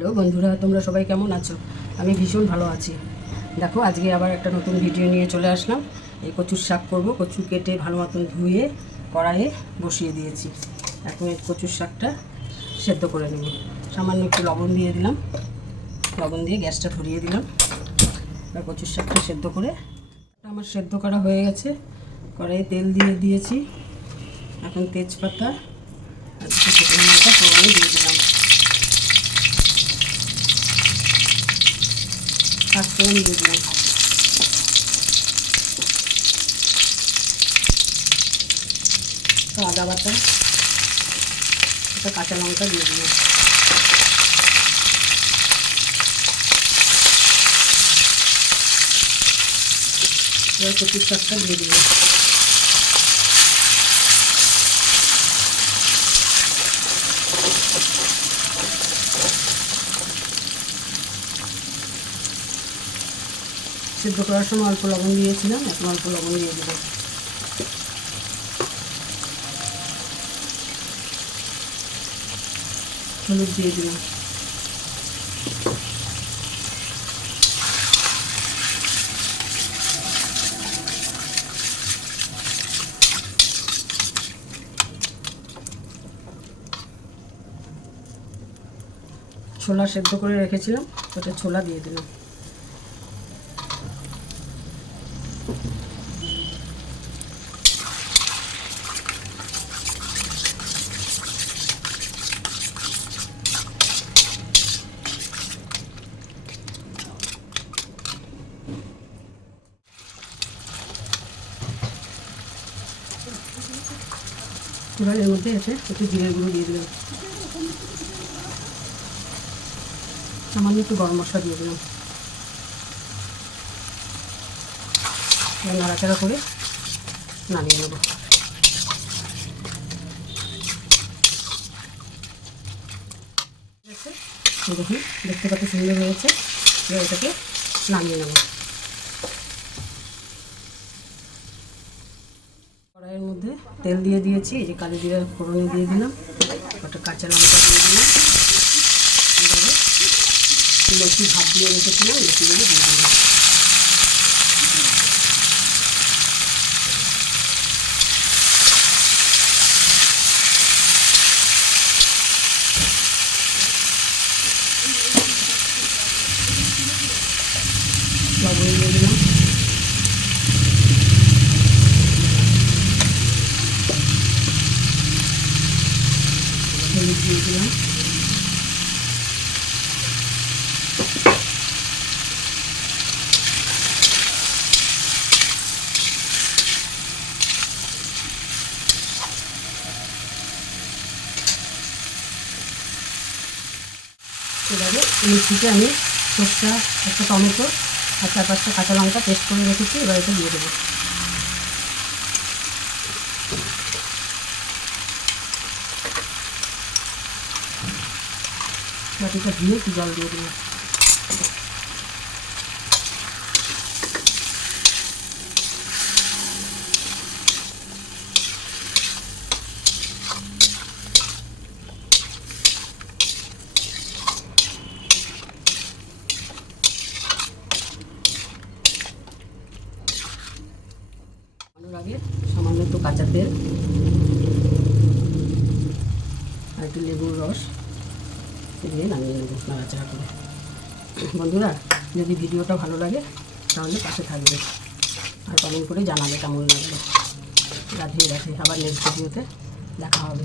Hello বন্ধুরা, তোমরা সবাই কেমন আছো? আমি ভীষণ ভালো আছি। দেখো, আজকে আবার একটা নতুন ভিডিও নিয়ে চলে আসলাম। এই কচুর শাক করব। কচু কেটে ভালো মতন ধুয়ে কড়াইয়ে বসিয়ে দিয়েছি। এখন এই কচুর শাকটা সেদ্ধ করে নেব। সামান্য একটু লবণ দিয়ে দিলাম, লবণ দিয়ে গ্যাসটা ধরিয়ে দিলাম। এবার কচুর শাকটা সেদ্ধ করে, আমার সেদ্ধ করা হয়ে গেছে। কড়াইয়ে তেল দিয়ে দিয়েছি। এখন তেজপাতা আর শুকনো লঙ্কা ফোড়নে দিয়ে দিলাম। পাঁচফোড়ন দিয়ে দিলাম। আদা বাটা, একটা কাঁচা লঙ্কা দিয়ে দিলাম। এবার কচুর শাকটা দিয়ে দিলাম। সিদ্ধ করার সময় অল্প লবণ দিয়েছিলাম, এখন অল্প লবণ দিয়ে দেবো। হলুদ দিয়ে দিলাম। ছোলা সেদ্ধ করে রেখেছিলাম, ওটা ছোলা দিয়ে দিলাম। এবার এর মধ্যে একটু জিরের গুঁড়ো দিয়ে দিলাম, সামান্য একটু গরম মশলা দিয়ে দিলাম। এবার নাড়াচাড়া করে নামিয়ে নেব। দেখুন, দেখতে কত সুন্দর হয়েছে। এবার এটাকে নামিয়ে নেব। কড়াইয়ের মধ্যে তেল দিয়ে দিয়েছি, এই যে কালো জিরা ফোড়নে দিয়ে দিলাম, একটা কাঁচা লঙ্কা দিয়ে দিলাম। এবারে লতি ভাত দিয়ে রেখেছিলাম, লতিগুলো দিয়ে দিলাম। লবণ দিয়ে দিলাম। হলুদ দিয়ে দিলাম। এবারে মিক্সিতে আমি সরষা, একটা টমেটো আর 4-5টা কাঁচা লঙ্কা পেস্ট করে রেখেছি, এবার এটা দিয়ে দেবো। বাটিটা ধুয়ে একটু জল দিয়ে দিলাম। আগে সামান্য একটু কাঁচা তেল আর একটু লেবুর রস দিয়ে নামিয়ে নেব নাড়াচাড়া করে। বন্ধুরা, যদি ভিডিওটা ভালো লাগে তাহলে পাশে থাকবে আর কমেন্ট করে জানাবে কেমন লাগবে। রাধে রাধে, আবার নেক্সট ভিডিওতে দেখা হবে।